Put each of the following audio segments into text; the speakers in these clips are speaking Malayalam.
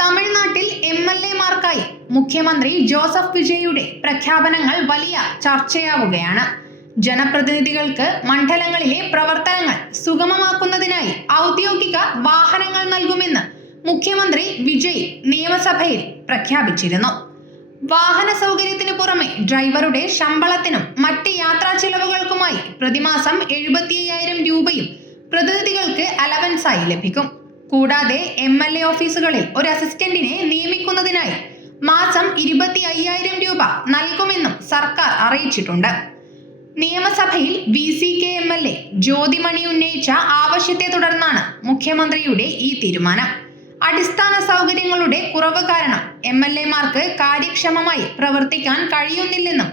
തമിഴ്നാട്ടിൽ MLA-മാർക്കായി മുഖ്യമന്ത്രി ജോസഫ് വിജയുടെ പ്രഖ്യാപനങ്ങൾ വലിയ ചർച്ചയാവുകയാണ്. ജനപ്രതിനിധികൾക്ക് മണ്ഡലങ്ങളിലെ പ്രവർത്തനങ്ങൾ സുഗമമാക്കുന്നതിനായി ഔദ്യോഗിക വാഹനങ്ങൾ നൽകുമെന്ന് മുഖ്യമന്ത്രി വിജയ് നിയമസഭയിൽ പ്രഖ്യാപിച്ചിരുന്നു. വാഹന സൗകര്യത്തിനു പുറമെ ഡ്രൈവറുടെ ശമ്പളത്തിനും മറ്റ് യാത്രാ ചെലവുകൾക്കുമായി പ്രതിമാസം 75,000 രൂപയും പ്രതിനിധികൾക്ക് അലവൻസായി ലഭിക്കും. കൂടാതെ MLA ഓഫീസുകളിൽ ഒരു അസിസ്റ്റന്റിനെ നിയമിക്കുന്നതിനായി മാസം 25,000 രൂപ നൽകുമെന്നും സർക്കാർ അറിയിച്ചിട്ടുണ്ട്. നിയമസഭയിൽ VCK MLA ജ്യോതിമണി ഉന്നയിച്ച ആവശ്യത്തെ തുടർന്നാണ് മുഖ്യമന്ത്രിയുടെ ഈ തീരുമാനം. അടിസ്ഥാന സൗകര്യങ്ങളുടെ കുറവ് കാരണം MLA-മാർക്ക് കാര്യക്ഷമമായി പ്രവർത്തിക്കാൻ കഴിയുന്നില്ലെന്നും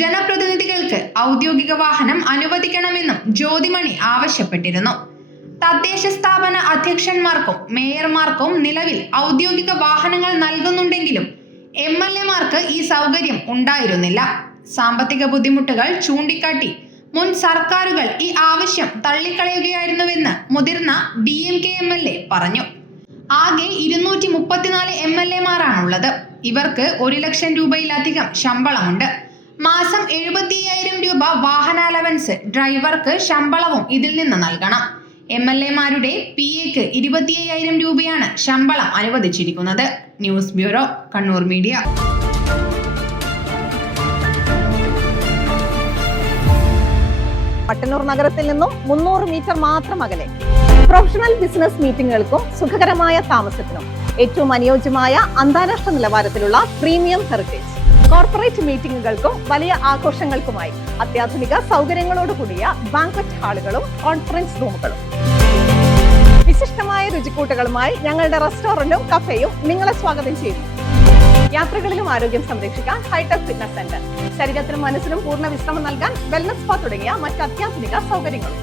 ജനപ്രതിനിധികൾക്ക് ഔദ്യോഗിക വാഹനം അനുവദിക്കണമെന്നും ജ്യോതിമണി ആവശ്യപ്പെട്ടിരുന്നു. തദ്ദേശ സ്ഥാപന അധ്യക്ഷന്മാർക്കും മേയർമാർക്കും നിലവിൽ ഔദ്യോഗിക വാഹനങ്ങൾ നൽകുന്നുണ്ടെങ്കിലും MLA-മാർക്ക് ഈ സൗകര്യം ഉണ്ടായിരുന്നില്ല. സാമ്പത്തിക ബുദ്ധിമുട്ടുകൾ ചൂണ്ടിക്കാട്ടി മുൻ സർക്കാരുകൾ ഈ ആവശ്യം തള്ളിക്കളയുകയായിരുന്നുവെന്ന് മുതിർന്ന DMK MLA പറഞ്ഞു. ആകെ 234 MLA-മാരാണുള്ളത്. ഇവർക്ക് 1 ലക്ഷം രൂപയിലധികം ശമ്പളമുണ്ട്. മാസം 75,000 രൂപ വാഹന അലവൻസ്, ഡ്രൈവർക്ക് ശമ്പളവും ഇതിൽ നിന്ന് നൽകണം. MLA-മാരുടെ PAക്ക് 25,000 രൂപയാണ് ശമ്പളം അനുവദിച്ചിരിക്കുന്നത്. News bureau, Kannur media. Pattannur നഗരത്തിൽ നിന്നും 300 മീറ്റർ മാത്രം അകലെ പ്രൊഫഷണൽ ബിസിനസ് മീറ്റിംഗുകൾക്കും സുഖകരമായ താമസത്തിനും ഏറ്റവും അനുയോജ്യമായ അന്താരാഷ്ട്ര നിലവാരത്തിലുള്ള പ്രീമിയം ഹെറിറ്റേജ്. കോർപ്പറേറ്റ് മീറ്റിംഗുകൾക്കും വലിയ ആഘോഷങ്ങൾക്കുമായി അത്യാധുനിക സൗകര്യങ്ങളോട് കൂടിയ ബാങ്ക്വറ്റ് ഹാളുകളും കോൺഫറൻസ് റൂമുകളും. വിശിഷ്ടമായ രുചിക്കൂട്ടുകളുമായി ഞങ്ങളുടെ റെസ്റ്റോറന്റും കഫേയും നിങ്ങളെ സ്വാഗതം ചെയ്യുന്നു. യാത്രകളിലും ആരോഗ്യം സംരക്ഷിക്കാൻ ഹൈടെക് ഫിറ്റ്നസ് സെന്റർ, ശരീരത്തിനും മനസ്സിനും പൂർണ്ണ വിശ്രമം നൽകാൻ വെൽനസ് സ്പാ തുടങ്ങിയ മറ്റ് അത്യാധുനിക സൗകര്യങ്ങളും.